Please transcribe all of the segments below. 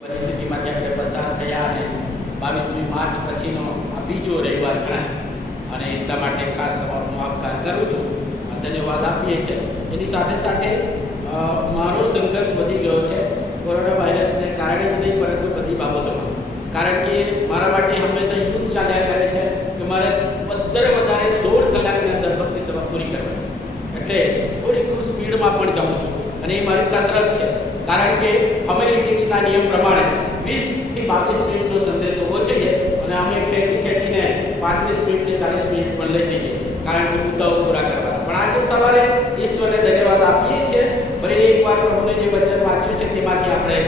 પરિસ્થિતિમાંથી આપણે પસાર થયા અને 22મી માર્ચ પછીનો આ બીજો રવિવાર ગણાય અને એટલા માટે ખાસ તમારો આભાર કરું છું, ધન્યવાદ આપીએ છીએ. એની સાથે સાથે મારો સંઘર્ષ વધી ગયો છે કોરોના વાયરસને કારણે જ નહીં, પરંતુ બધી બાબતોમાં. કારણ કે મારા માટે હંમેશા એટલું જ ચાલ્યા કરે છે કે મારે વધારે 16 કલાકની અંદર ભક્તિ સભા પૂરી કરવાની, એટલે થોડીક સ્પીડમાં પણ જાઉં છું અને એ મારી કસરત છે. કારણ કે હોમિલેટિક્સના નિયમ પ્રમાણે 20 થી 22 મિનિટનો સંદેશ હોવો જોઈએ અને અમે ખેંચીને 35 મિનિટ ને 40 મિનિટ પણ લઈ જઈએ, કારણ કે મુદ્દાઓ પૂરા કરવાના. પણ આજે સવારે ઈશ્વરને ધન્યવાદ આપીએ છીએ. ફરી એકવાર પ્રભુને જે વચન વાંચ્યું છે તેમાંથી આપણે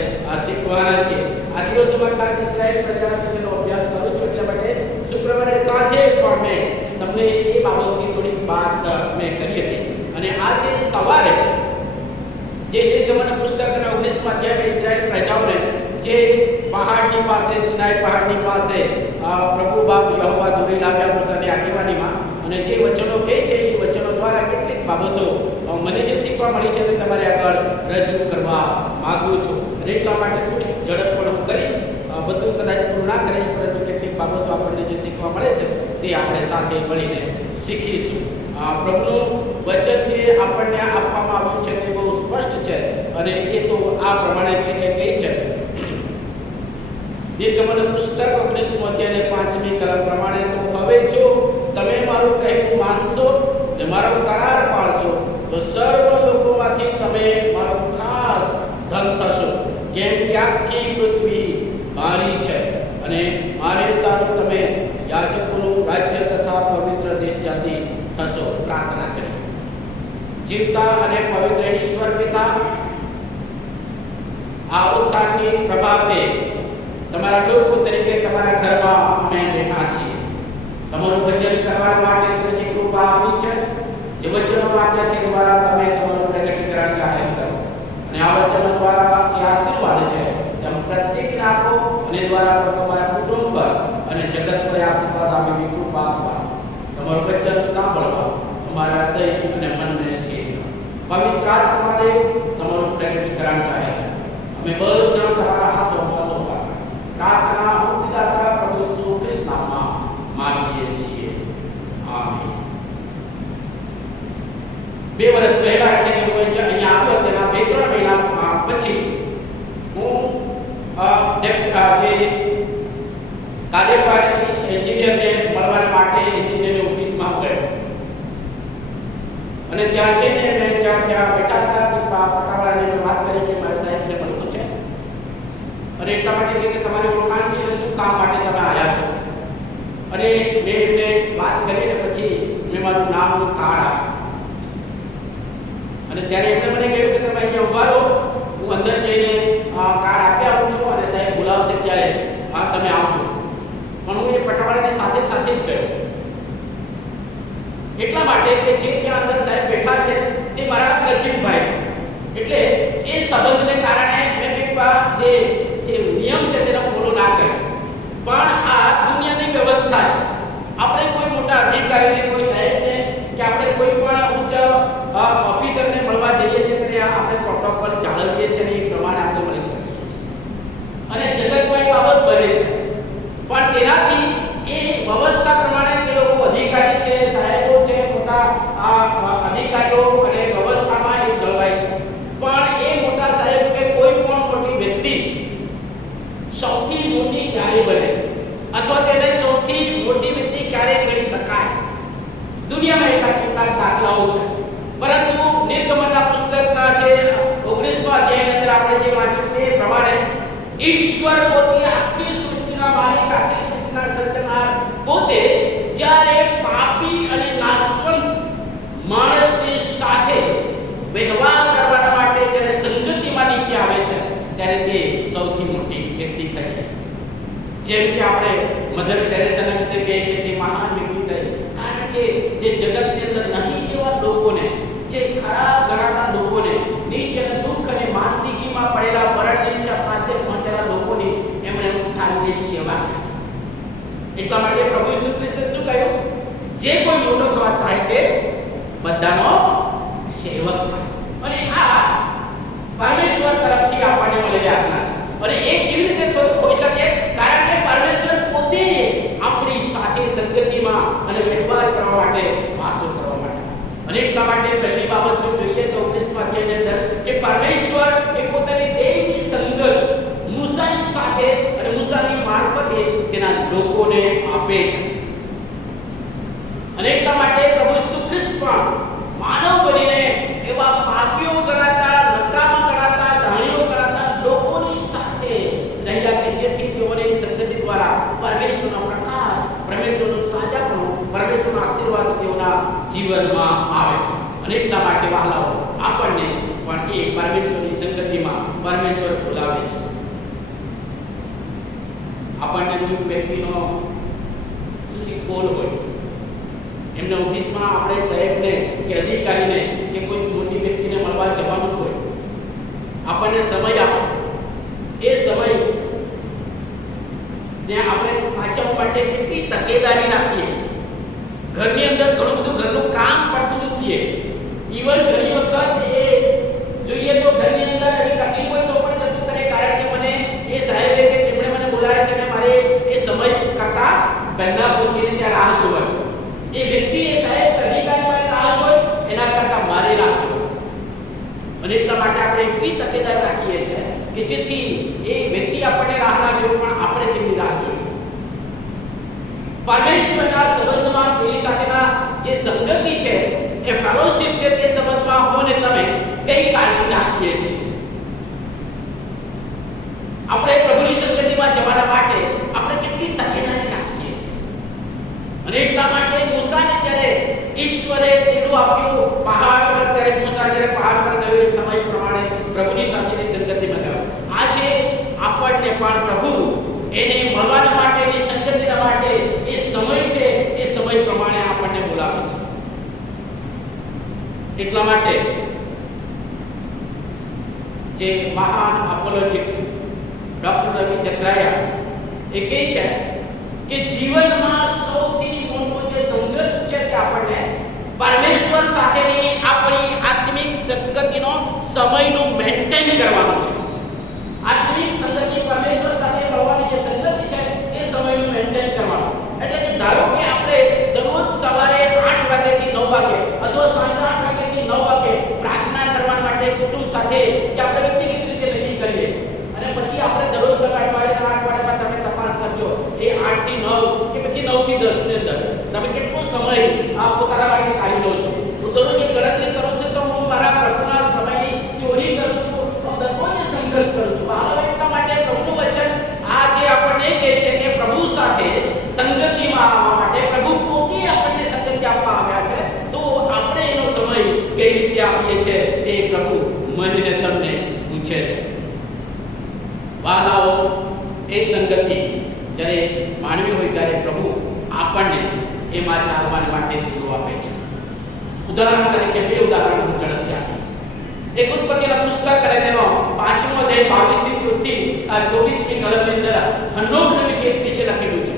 શીખવાના છીએ. આ દિવસોમાં ખાસ ઇસ્રાએલ પ્રજા વિશેનો અભ્યાસ કરું છું, એટલા માટે શુક્રવારે સાંજે પણ મેં તમને એ બાબતની થોડીક વાત મેં કરી હતી. અને આજે સવારે જે નિર્ગમન પુસ્તકના 19મા અધ્યાયમાં ઇસ્રાએલ પ્રજાઓને જે પહાડની પાસે, સિનાઈ પહાડની પાસે પ્રભુ બાપ યહોવા દોરી લાવ્યા મૂસાની આગેવાનીમાં, અને જે વચનો કહે છે એ વચનો દ્વારા કેટલીક બાબતો મને જે શીખવા મળી છે તે તમારે આગળ રજૂ કરવા માંગુ છું. અને એટલા માટે થોડીક ઝડપ પણ હું કરીશ, બધું કદાચ પૂરું ના કરીશ, પરંતુ કેટલીક બાબતો આપણને જે શીખવા મળે છે તે આપણે સાથે મળીને શીખીશું. પ્રભુનું વચન જે આપણને આપવામાં આવ્યું છે તે બહુ સ્પષ્ટ છે અને એ તો આ પ્રમાણે કહે છે. નિર્ગમન પુસ્તક 19મો અધ્યાય 5મી કલમ પ્રમાણે, તો હવે જો તમે મારું કહેવું માનશો ને મારો કરાર પાળશો તો સર્વ લોકોમાંથી તમે મારું ખાસ ધન થશો, કેમ કે આખી પૃથ્વી મારી છે અને મારે સારું તમે યાજકોનું રાજ્ય તથા પવિત્ર દેશ જાતિ થશો. પ્રાર્થના કરી. જીવતા અને પવિત્ર ઈશ્વર પિતા, આ ઉત્થાનની પ્રભાતે તમારા લોકો તરીકે તમારા ઘરમાં અમે બેઠા છીએ. તમારું ભજન કરવા માટે તમે જે કૃપા આપી છે, જે વચનો વાંચ્યા છે દ્વારા તમે તમારું પ્રગટીકરણ જાહેર કરો અને આ વચનો દ્વારા જે આશીર્વાદ છે તેમ પ્રત્યેકને આપો અને દ્વારા તમારા કુટુંબ પર અને જગત પર આશીર્વાદ આપી કૃપા આપવા, તમારું વચન સાંભળવા અમારા હૃદય અને મનને સ્થિર પવિત્ર આત્માને તમારું પ્રગટીકરણ જાહેર. અમે બધું તમારા હાથોમાં સોંપા પ્રાર્થના મુક્તિદાતા પ્રભુ ઈસુ ખ્રિસ્તના નામમાં માંગીએ છીએ. આમીન. 2 વર્ષ પહેલા, એટલે કે હું અહીંયા આવ્યો તેના 2-3 મહિના પછી હું જે કાર્યપાલક એન્જિનિયરને મળવા માટે એન્જિનિયરની ઓફિસમાં ગયો અને ત્યાં જઈને મેં ત્યાં બેઠા હતા પટાવાળાને વાત કરી કે મારે સાહેબને મળવું છે અને એટલા માટે કે તમારી ઓળખાણ છે એટલે શું કામ માટે તમે આવ્યા છો. અને મેં એમને વાત કરીને પછી મેં મારું નામનું કાર્ડ આપ્યું અને ત્યારે એમણે મને કહ્યું કે તમે અહીંયા ઉભા રહો, હું અંદર જઈને કાર્ડ આપી આવું છું અને સાહેબ બોલાવશે ત્યારે તમે આવજો. પણ હું એ પટાવાળાની સાથે જ ગયો, એટલા માટે કે જે ત્યાં અંદર સાહેબ બેઠા છે તે મારા કજીનભાઈ, એટલે એ સંબંધને કારણે મેં જે નિયમ છે તેનો ફોલો ના કર્યો. પણ આ દુનિયાની વ્યવસ્થા છે. આપણે કોઈ મોટા અધિકારીને, કોઈ સાહેબને કે આપણે કોઈ પણ ઉચ્ચ ઓફિસરને મળવા જઈએ છીએ ત્યારે આપણે પ્રોટોકોલ જાળવીએ છીએ અને એ પ્રમાણે આપણે મળી શકીએ છીએ અને જગતમાં એક બાબત બને છે. પણ તેનાથી એ વ્યવસ્થા પ્રમાણે તે લોકો અધિકારી છે, સાહેબો છે, મોટા અધિકારીઓ અને વ્યવસ્થામાં એ જળવાય છે. પણ એ મોટા સાહેબ કે કોઈ પણ મોટી વ્યક્તિ સૌથી મોટી ક્યારે બને અથવા તેને સૌથી મોટી વ્યક્તિ ક્યારે કરી શકાય? દુનિયામાં એવા કેટલાક દાખલાઓ છે, પરંતુ નિર્ગમનના પુસ્તકના જે 19મા અધ્યાયની અંદર આપણે જે વાંચ્યું તે પ્રમાણે ઈશ્વર પોતે આખી સૃષ્ટિના માલિક, આખી સૃષ્ટિના સર્જનહાર પોતે જ્યારે પાપી અને નાશવંત માણસની સાથે વ્યવહાર કરવાના માટે જ્યારે સંગતિમાં નીચે આવે છે ત્યારે તે સૌથી મોટી વ્યક્તિ થઈ. જેમ કે આપણે મધર ટેરેસા વિશે કહીએ કે તે મહાન વ્યક્તિ થઈ, કારણ કે જે જગતની અંદર નહીં જેવા લોકોને, જે ખરાબ ગણાતા લોકોને, નીચ અને દુઃખ અને માંદગીમાં પડેલા મરણની પાસે પહોંચેલા લોકોની એમણે ઉઠાવીને સેવા કરી. એટલા માટે પ્રભુ ઈસુ ખ્રિસ્તે શું કહ્યું? જે કોઈ મોટો થવા ચાહે તે બધાનો સેવક થાય. અને આ પરમેશ્વર તરફથી આપણને મળેલી આજ્ઞા છે. અને એ કેવી માટે પહેલી બાબત જો જોઈએ તો 19મા અધ્યાયની અંદર કે પરમેશ્વર એ પોતાની દૈવી સંગત મૂસાની સાથે અને મૂસાની મારફતે તેના લોકોને આપે છે. અને એટલા માટે પ્રભુ ઈસુ ખ્રિસ્ત પણ માનવ બનીને એવા પાપીઓ ગણાતા, નકામા ગણાતા, ધાણીઓ ગણાતા લોકોની સાથે રહ્યા કે જેથી તેઓને સંગતિ દ્વારા પરમેશ્વરનો પ્રકાશ, પરમેશ્વરનું સાજાપણું, પરમેશ્વરનો આશીર્વાદ તેઓના જીવનમાં આવે. અને એટલા માટે વહાલાઓ આપણને પણ એ પરમેશ્વરની સંગતિમાં પરમેશ્વર બોલાવે છે. આપણને કોઈ વ્યક્તિનો કોલ હોય, એમના ઓફિસમાં આપણે સાહેબને કે અધિકારીને કે કોઈ મોટી વ્યક્તિને મળવા જવાનું હોય, આપણને સમય આપો. એ સમય ને આપણે સાચવવા માટે કેટલી તકેદારી રાખીએ. ઘરની અંદર ઘણું બધું ઘરનું કામ પડતું મૂકીએ. ઈવન ઘણી વખત એ જોઈએ તો ઘરની અંદર એવી તકલીફ હોય તો પણ જતું કરે, કારણ કે મને એ સાહેબે કે તેમણે મને બોલાવે છે કે મારે એ સમય કરતા પહેલા પહોંચીને ત્યાં રાહ જોવાની. એ વ્યક્તિ એ સાહેબ અધિકારી માટે રાહ જોય એના કરતા મારે રાહ જોય. અને એટલા માટે આપણે એટલી તકેદારી રાખીએ છીએ કે જેથી એ વ્યક્તિ આપણને રાહ ના જોય પણ આપણે તેમની રાહ જોઈએ. પરમેશ્વરના સંબંધમાં તેની સાથેના જે સંગતિ છે, એ ફેલોશિપ છે, તે સંબંધમાં હું ને તમે કઈ કાળજી રાખીએ છીએ. આપણે પ્રભુની સંગતિમાં જવાના માટે આપણે કેટલી તકેદારી રાખીએ છીએ. અને એટલા માટે મૂસાને જ્યારે ઈશ્વરે તેડું આપ્યું પહાડ પર, ત્યારે મૂસા જ્યારે પહાડ પર ગયો એ સમય પ્રમાણે પ્રભુની સાથેની સંગતિમાં ગયો. આજે આપણને પણ પ્રભુ એને મળવાના માટે, એની સંગતિના માટે એ સમય છે, એ સમય પ્રમાણે આપણને બોલાવે છે. એટલા માટે જે મહાન અપોલોજિસ્ટ ડોક્ટર રવિ ચક્રાયા એ કહે છે કે જીવનમાં સૌથી મોટો જે સંઘર્ષ છે તે આપણને પરમેશ્વર સાથેની આપણી આત્મિક સંગતિનો સમયનું મેન્ટેન કરવાનું છે. આત્મિક સંગતિ પરમેશ્વર સાથે મળવાની જે સંગતિ છે એ સમયનું મેન્ટેન કરવાનું. એટલે કે ધારો કે આપણે દરરોજ સવારે 8 વાગ્યાથી 9 વાગે અથવા સાંજના 8 વાગ્યાથી 9 વાગે પ્રાર્થના કરવા માટે કુટુંબ સાથે કે આપણે વ્યક્તિગત રીતે નક્કી કરીએ, અને પછી આપણે દરરોજ અઠવાડિયામાં તમે તપાસ કરજો એ 8 થી 9 કે પછી 9 થી 10 ની અંદર તમે કેટલો સમય આ પોતાના માટે કાઢી લો છો. હું દરરોજ એ ગણતરી કરું છું તો હું મારા પ્રભુના સમયની ચોરી કરું છું, હું દરરોજ સંઘર્ષ કરું છું. હવે એટલા માટે પ્રભુનું વચન આ જે આપણને કહે છે કે પ્રભુ સાથે સંગતિમાં આવવા માટે પ્રભુ પોતે આપણને સંગતિ આપવા આવ્યા છે, તો આપણે એનો સમય કઈ રીતે આપીએ છીએ તે પ્રભુ મને તમને પૂછે છે. વાલાઓ, એ સંગતિ જ્યારે માનવી હોય ત્યારે પ્રભુ આપણને એમાં ચાલવા માટે દૂરો આપે છે. ઉદાહરણ તરીકે બે ઉદાહરણ હું ઝડપથી આપીશ. એક ઉત્પત્તિના પુસ્તક એનો 5મો અધ્યાય 22 થી 24મી કલમની અંદર હનોક નામની એક વિશે લખેલું છે.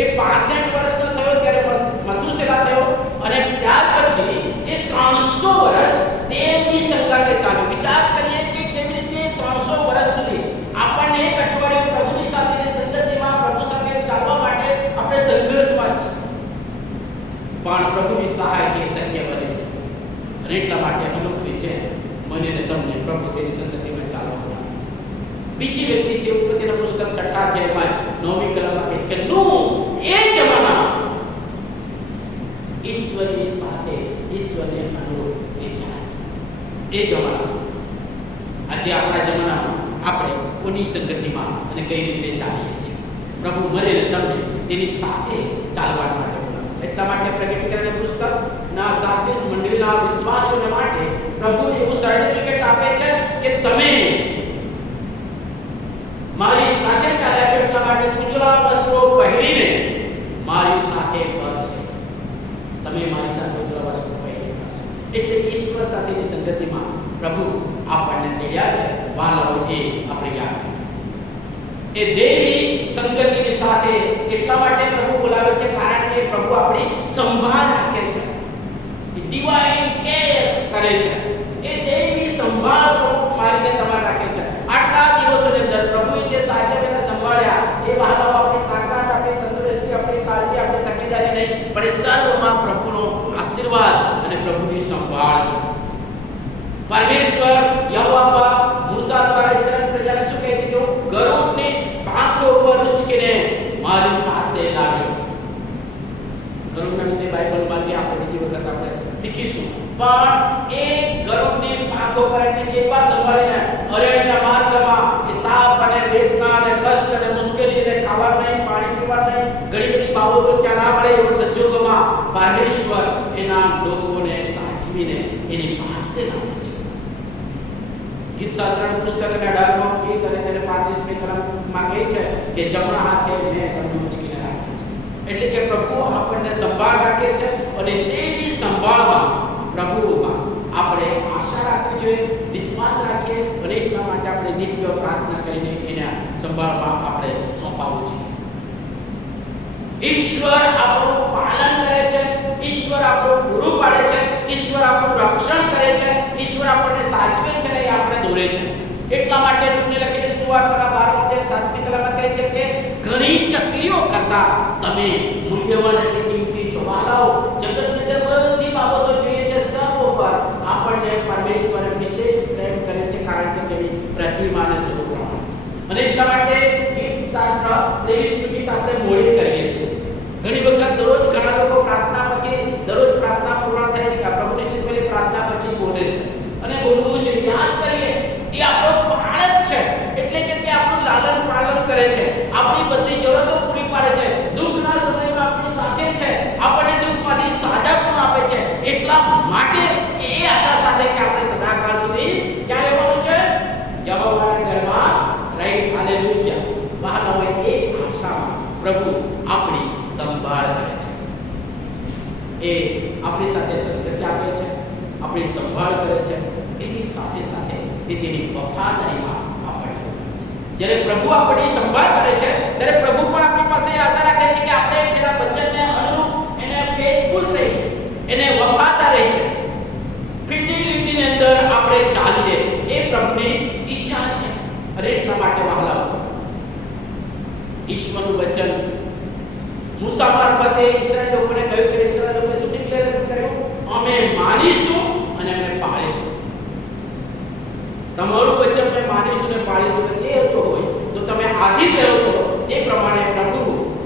એ 65 વર્ષનો થયો ત્યારે મથુસેલા થયો, અને ત્યાર પછી એ 300 વર્ષ દેવની સંગાથે ચાલ્યો. વિચાર કરીએ કે કેવી રીતે 300 વર્ષ સુધી આપણને એક અઠવાડિયું પ્રભુની સાથેની સંગતિમાં, પ્રભુ સાથે ચાલવા માટે આપણે સંઘર્ષમાં છીએ, પણ પ્રભુની સહાયથી શક્ય બને છે. અને એટલા માટે અનુકૂળ છે મને ને તમને પ્રભુ તેની સંગતિમાં ચાલવા બોલાવે છે. બીજી વ્યક્તિ છે ઉત્પત્તિના પુસ્તક 6 અધ્યાયમાં 9મી કલમમાં કહે કે નૂહ એ જમાનામાં ઈશ્વરની સાથે ઈશ્વરને અનુરૂપ એ ચાલે. એ જમાનામાં આજે આપણા જમાનામાં આપણે કોની સંગતિમાં અને કઈ રીતે ચાલીએ છીએ. પ્રભુ મને ને તમને તેની સાથે ચાલવા માટે બોલાવે છે. એટલા માટે પ્રગટીકરણ પુસ્તકના 37 મંડળીના વિશ્વાસીઓને માટે પ્રભુ એવું સર્ટિફિકેટ આપે છે કે તમે મારી સાથે ચાલ્યા છો, એટલા માટે ઉજળા વસ્ત્રો પહેરીને મારી સાથે ફરશો. તમે મારી સાથે ઉજળા વસ્ત્રો પહેરીને ફરશો. એટલે ઈશ્વર સાથેની સંગતિમાં પ્રભુ આપણને તેડ્યા છે. વાલાઓ, એ આપણે યાદ રાખીએ. એ દેવી સંગતિની સાથે એટલા માટે પ્રભુ બોલાવે છે કારણ કે પ્રભુ આપણી સંભાળ રાખે છે, ડિવાઇન કેર કરે છે. એ દેવી સંભાળ મારીને તમારે રાખે છે. આટલા દિવસોની અંદર પ્રભુએ જે સાચવેલા સંભાળ્યા એ વાલાઓ આપણી તાકાત, આપણી તંદુરસ્તી, આપણી કાળજી, આપણી તકેદારી નહીં, પણ એ સર્વમાં પ્રભુનો આશીર્વાદ અને પ્રભુની સંભાળ છે. પરમેશ્વર યહોવા બાપ મૂસા દ્વારા ઇસ્રાયેલ પ્રજાને શું કહે છે કે હું ગરુડની પાંખો પર ઉચકીને મારી પાસે લાવ્યો. ગરુડના વિશે બાઇબલમાં જે આપણે બીજી વખત આપણે શીખીશું, પણ એ ગરુડની પાંખો પર એટલે કે એવા સંભાળીને અરણ્યના માર્ગમાં એ તાપ અને વેદના અને કષ્ટ અને મુશ્કેલી અને ખાવા નહીં, પાણી પીવા નહીં, ઘણી બધી બાબતો ત્યાં ના મળે એવા સંજોગોમાં પરમેશ્વર એના લોકોને સાચવીને એની પાસે લાવે છે. ગીત શાસ્ત્રનું પુસ્તક અને 18માં ગીત અને તેને 35મી કલમમાં કહે છે કે જમણા હાથે મેં તમને ઉચકીને રાખ્યા છે. એટલે કે પ્રભુ આપણને સંભાળ રાખે છે અને તેની સંભાળમાં પ્રભુમાં આપણે આશા રાખવી જોઈએ, વિશ્વાસ રાખીએ અને એટલા માટે આપણે નિત્ય પ્રાર્થના કરીને એના સંભાળમાં આપણે સોંપાવવું છે. ઈશ્વર આપણું પાલન કરે છે, ઈશ્વર આપણું પૂરું પાડે છે, ઈશ્વર આપણું રક્ષણ કરે છે, ઈશ્વર આપણને સાચવે છે અને આપણે દોરે છે. એટલા માટે રૂપને લખેલી સુવાર્તાના 12મા અધ્યાય 7મી કલમમાં કહે છે કે ઘણી ચકલીઓ કરતા તમે મૂલ્યવાન એટલે કિંમતી છો. વાલાઓ, જગતની અંદર બધી બાબતો જોઈએ છે, સર્વ ઉપર આપણને પરમેશ્વર વિશેષ પ્રેમ કરે છે કારણ કે તેની પ્રતિમાને સ્વરૂપ પ્રમાણે. અને એટલા માટે ગીત શાસ્ત્ર 23મી ગીત આપણે મોડી કરીએ છીએ. ઘણી વખત દરરોજ ઘણા લોકો પ્રાર્થના પછી દરરોજ પ્રાર્થના પૂર્ણ થાય કે પ્રભુની શીખવેલી પ્રાર્થના પછી બોલે છે અને બોલવું છે. યાદ કરીએ એ આપણો બાળક છે, એટલે કે તે આપણું લાલન પાલન કરે છે, આપણી બધી જરૂરતો પૂરી પાડે છે, દુઃખના સમયમાં આપણી સાથે છે, આપણને દુઃખમાંથી સાજાપણું આપે છે. એટલા માટે એ આશા સાથે કે આપણે સદાકાળ સુધી ક્યાં રહેવાનું છે? યહોવાના ઘરમાં રહીશ. હાલેલુયા. વહાલા હોય એ આશામાં પ્રભુ આપણી સંભાળ કરે છે. એ આપણી સાથે સંગતિ આપે છે, આપણી સંભાળ કરે છે, એની સાથે સાથે તે તેની વફાદારીમાં આપણને. જ્યારે પ્રભુ આપણી સંભાળ કરે છે ત્યારે પ્રભુ પણ આપણી પાસે આશા રાખે છે કે આપણે તેના વચનને અનુરૂપ એને ફેithful રહી, એને વફાદાર રહી છે, ફિડિલિટીની અંદર આપણે ચાલીએ એ પ્રભુની ઈચ્છા છે. અને એટલા માટે વહાલાઓ, ઈશ્વરનું વચન મૂસા મારફતે ઇસ્રાયેલ લોકોને કહ્યું કે ઇસ્રાયેલ લોકોએ શું ડિક્લેરેશન કર્યું? અમે માનીશું અને અમે પાળીશું. તમારું વચન મેં માનીશું ને પાળીશું ને તે હતો હોય તો તમે આધીન રહ્યો છો એ પ્રમાણે પ્રભુ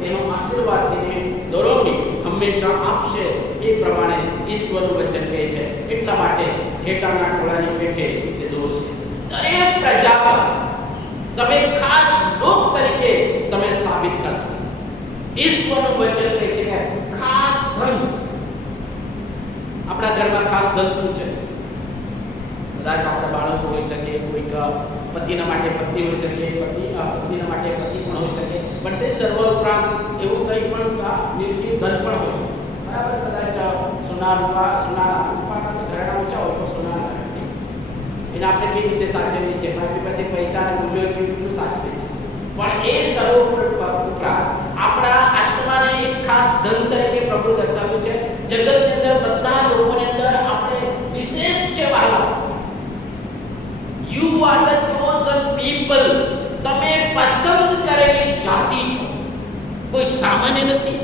એનો આશીર્વાદ તેને દોરવણી હંમેશા આપશે એ પ્રમાણે ઈશ્વરનું વચન કહે છે. એટલા માટે ખેટાના ટોળાની પેઠે એ દોષ દરેક પ્રજા પર તમે ખાસ લોક તરીકે તમે સાબિત થશો. ઈશ્વરનું વચન કહે છે કે ખાસ ધન, આપણા ઘરમાં ખાસ ધન શું છે? કદાચ આપણા બાળકો હોઈ શકે, કોઈક પતિના માટે પત્ની હોઈ શકે, પત્નીના માટે પતિ પણ હોઈ શકે, પણ તે સર્વ ઉપરાંત એવું કંઈ પણ નિર્જીવ ધન પણ હોય. બરાબર? કદાચ સોના રૂપા ઘરેણા ઓછા હોય પણ સોના એને આપણે કેવી રીતે સાચવીએ છીએ? આપણી પાસે પૈસા અને મૂલ્યો કેવી રીતે સાચવે છે? પણ એ સર્વ ઉપરાંત આપણા આત્માને એક ખાસ ધન તરીકે પ્રભુ દર્શાવ્યું છે. જગતની અંદર બધા લોકોની અંદર આપણે વિશેષ છે. વાલા, you are the chosen people. તમે પસંદ કરેલી જાતિ છો, કોઈ સામાન્ય નથી.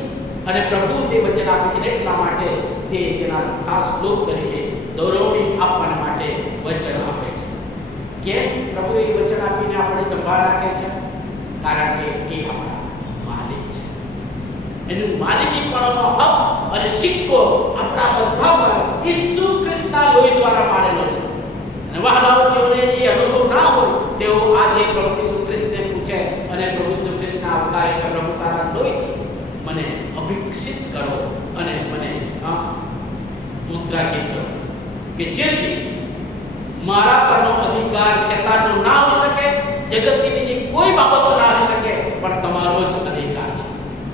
અને પ્રભુ તે વચન આપે છે એટલા માટે તે તેના ખાસ લોક તરીકે દોરવણી આપવા માટે વચન આપે છે. કેમ પ્રભુ એ વચન આપીને આપણે સંભાળ રાખે છે? કારણ કે એ આપણા માલિક છે. એનું માલિકીપણનો હક અને સિક્કો આપણા બધા પર ઈસુ ખ્રિસ્તના લોહી દ્વારા મારેલો છે. અને વહાલાઓ, જેઓને એ અનુભવ ના હોય તેઓ આજે પ્રભુ ઈસુ ખ્રિસ્તને પૂછે અને પ્રભુ ઈસુ ખ્રિસ્તના આવકારે કે પ્રભુ તારા લોહી મને અભિક્ષિત કરો અને મને મુદ્રાંકિત કરો કે જેથી મારા પરનો અધિકાર શેતાનનો ના હોઈ શકે, જગતની બીજી કોઈ બાબતો ના હોઈ શકે, પણ તમારો જ અધિકાર છે.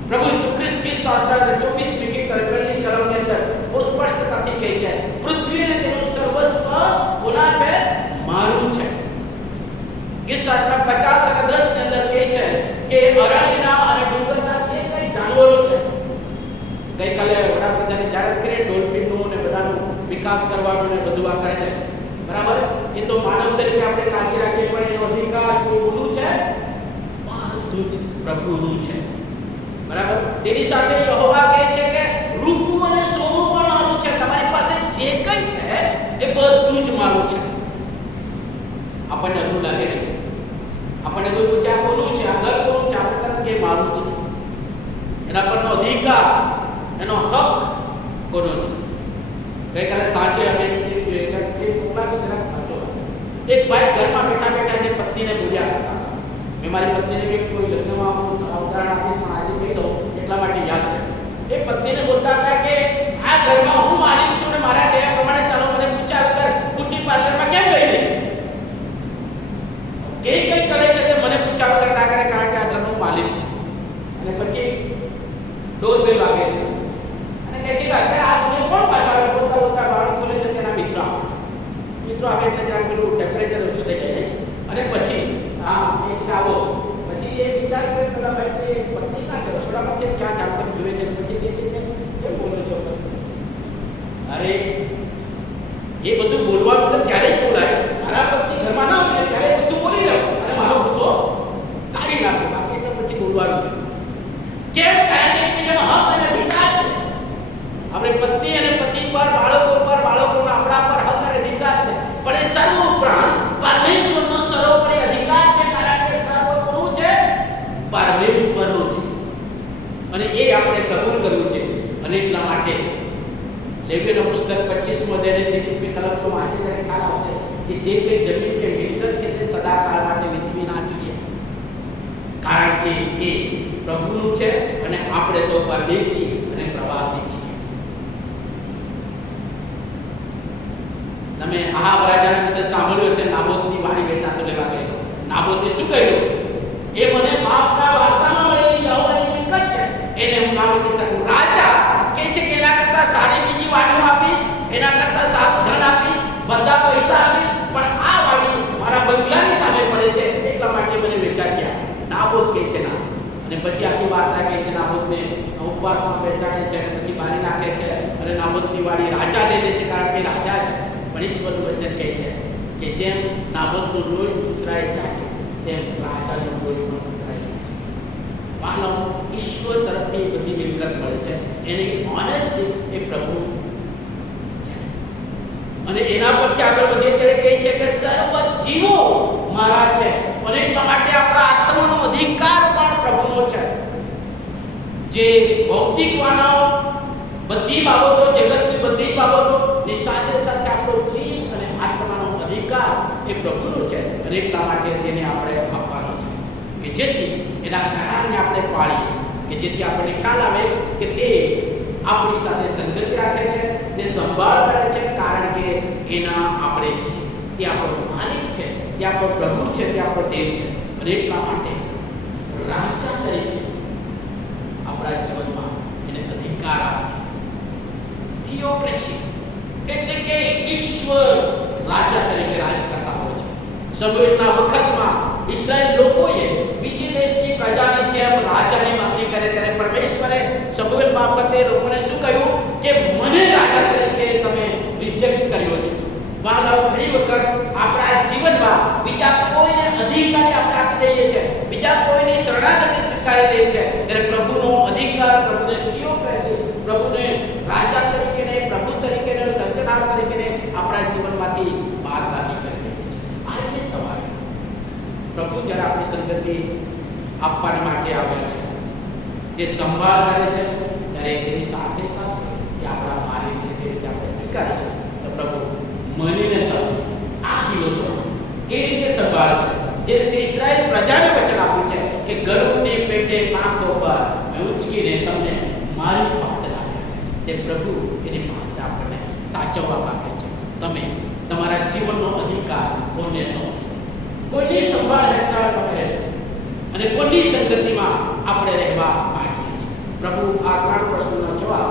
પ્રભુ ઈસુ ખ્રિસ્તની શાસ્ત્ર 24મી ગીત અને 1લી કલમની અંદર બહુ સ્પષ્ટતાથી કહે છે પૃથ્વી અને તેનું સર્વસ્વ કોના છે? મારું છે. ગીત શાસ્ત્ર 50 અને 10 ની અંદર કહે છે કે અરણ્યના અને ડુંગરના જે કઈ જાનવરો છે, ગઈકાલે વડાપ્રધાને જાહેર કરી ડોલ્ફિનનો અને બધાનો વિકાસ કરવાનો ને બધું આ કરે છે. બરાબર? એ તો માનવ તરીકે આપણે કાળજી રાખીએ, પણ એનો અધિકાર કોનું છે? બધું જ પ્રભુનું છે. બરાબર? તેની સાથે યહોવા કહે છે કે રૂપું અને સોનું પણ મારું છે. તમારી પાસે જે કંઈ છે એ બધું જ મારું છે. આપણને અઘરું લાગે નહીં. આપણને કોઈ પૂછે આ કોનું છે, આ ઘર કોનું છે, આપણે તરત કે મારું છે. એના પરનો અધિકાર, એનો હક કોનો છે? ગઈકાલે સાંજે અમે એક ભાઈ ઘરમાં બેઠા બેઠા એની પત્નીને બોલ્યા કરતા હતા. મેં મારી પત્નીને કે કોઈ લગ્નમાં હું ઉદાહરણ આપીશ પણ આજે કહી દઉં એટલા માટે યાદ રહે. એ પત્નીને બોલતા હતા કે આ ઘરમાં હું માલિક છું ને મારા કહેવા પ્રમાણે ચાલો મને પૂછ્યા વગર બ્યુટી પાર્લરમાં કેમ ગઈ નહીં? કઈ કરે છે તે મને પૂછ્યા વગર ના કરે, કારણ કે આ ઘરનો માલિક છે. અને પછી ડોરબેલ વાગે છે અને કહે છે કે આ સમય કોણ પાછા આવે? બોલતા બોલતા બાળક ખોલે છે, તેના મિત્રો આવે છે. મિત્રો આવે એટલે જરા પેલું ટેમ્પરેચર ઓછું થઈ જાય અને પછી એક આવો પછી એ વિચાર કરે પેલા ભાઈ તે પત્ની ના છે રસોડામાં છે, ક્યાં ચાલતું જોવે છે. પછી કહે છે કે કેમ બોલો છો? અરે એ બધું બોલવાનું તો ત્યારે જ બોલાય, મારા પત્ની ઘરમાં ના હોય ત્યારે બધું બોલી રહ્યો અને મારો ગુસ્સો કાઢી નાખો, બાકી તો પછી બોલવાનું કેમ? કારણ કે એકબીજાનો હક અને અધિકાર છે. આપણે પત્ની અને પતિ પર, બાળકોના આપણા પર હક અને અધિકાર છે, પણ એ સર્વ ઉપરાંત પરમેશ્વરનો સર્વોપરી અધિકાર છે, કારણ કે સર્વ કોનું છે? પરમેશ્વરનું છે. અને એ આપણે કબૂલ કરવું છે. અને એટલા માટે લેવીનો પુસ્તક 25મો અધ્યાય 30મી કલમ તો વાંચે ત્યારે ખ્યાલ આવશે કે જે કંઈ જમીન કે મિલકત છે તે સદાકાળ માટે વેચવી ના જોઈએ, કારણ કે એ પ્રભુનું છે અને આપણે તો પરદેશી અને પ્રવાસી છીએ. તમે આહાબ રાજાના વિશે સાંભળ્યું છે, નાબોતની વાડી વેચાતો લેવા ગયો. નાબોતે શું કહ્યું? એ મને બાપના વારસામાં મળેલી યહોવાની મિલકત છે, એને હું ના વેચી શકું. રાજા કે છે કે એના કરતા સારી બીજી વાડીઓ આપીશ, એના કરતા સારું ધન આપીશ, બધા પૈસા આપીશ, પણ આ વાડી મારા બંગલાની સામે પડે છે એટલા માટે મને વેચાઈ ગયા. નાબોત કે છે ના. અને પછી આખી વાર્તા કહે છે, નાબોતને ઉપવાસમાં બેસાડે છે અને પછી મારી નાખે છે અને નાબોતની વાડી રાજા લઈ લે છે, કારણ કે રાજા છે. પણ ઈશ્વરનું વચન કહે છે કે જેમ નાબોતનું લોહી ઉતરાય ચાટ્યું તેમ રાજાનું લોહી પણ ઉતરાય ચાટ્યું. માનવ ઈશ્વર તરફથી બધી મિલકત મળે છે, એની ઓનરશિપ એ પ્રભુ છે. અને એના પરથી આગળ વધીએ ત્યારે કહે છે કે સર્વ જીવો મારા છે, અને એટલા માટે આપણા આત્માનો અધિકાર પણ પ્રભુનો છે. જે ભૌતિક માનવ બધી બાબતો, જગતની બધી બાબતો ની સાથે સાથે આપણો જીવ અને આત્માનો અધિકાર એ પ્રભુનો છે. અને એટલા માટે તેને આપણે આપવાનો છે કે જેથી એના કરારને આપણે પાળીએ, કે જેથી આપણને ખ્યાલ આવે કે તે આપણી સાથે સંગતિ રાખે છે, તે સંભાળ કરે છે, કારણ કે એના આપણે છીએ. તે આપણો માલિક છે, તે આપણો પ્રભુ છે, તે આપણો દેવ છે. અને એટલા માટે રાજા તરીકે આપણા જીવનમાં એને અધિકાર આપે. થિયોક્રેસી એટલે કે ઈશ્વર રાજા તરીકે રાજ કરતા હોય છે. સમુએલના વખતમાં ઇસ્રાયેલ લોકોએ બીજી દેશની પ્રજાની જેમ રાજાની માંગણી કરે ત્યારે પરમેશ્વરે સમુએલ મારફતે લોકોને શું કહ્યું કે મને રાજા તરીકે તમે રિજેક્ટ કર્યો છે. માનવ ઘણી વખત આપણા જીવનમાં બીજા કોઈને અધિકારી આપણે આપી દઈએ છીએ, બીજા કોઈની શરણાગતિ સ્વીકારી લઈએ છીએ, ત્યારે પ્રભુનો અધિકાર, પ્રભુને થિયોક્રેસી, પ્રભુને રાજા તરીકે ને પ્રભુ તરીકે ને સર્જનાર તરીકે ને આપણા જીવનમાંથી બાદબાકી કરી દઈએ છીએ. આજે સવારે પ્રભુ જ્યારે આપણી સંગતિ આપવા માટે આવે છે, તે સંભાળ કરે છે, ત્યારે તેની સાથે સાથે કે આપણા માલિક છે તે રીતે આપણે સ્વીકારીશું તો પ્રભુ મનીને તમે આ દિવસોમાં એ રીતે સંભાળશે જે રીતે ઇસ્રાયેલ પ્રજાને વચન આપ્યું છે કે ગરુડની પેટે પાંખો પર મેં ઉચકીને તમને મારી પાસે લાવ્યા છે. તે પ્રભુ એની પાસે આપણને સાચવવા માંગે છે. તમે તમારા જીવનનો અધિકાર કોને સોંપશો? કોઈની સંભાળ હેઠળ તમે રહેશો અને કોઈની સંગતિમાં આપણે રહેવા માંગીએ છીએ? પ્રભુ આ 3 પ્રશ્નોનો જવાબ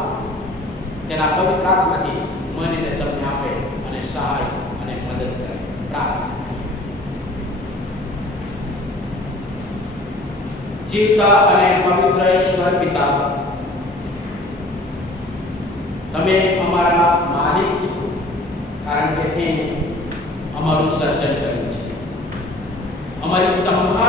તેના પવિત્ર આત્માથી મને તમને આપે અને સહાય અને મદદ કરે. પ્રાર્થના. જીવતા અને પવિત્ર ઈશ્વર પિતા, તમે અમારા માલિક છો, કારણ કે તે અમારું સર્જન કર્યું છે, અમારી સંભાળ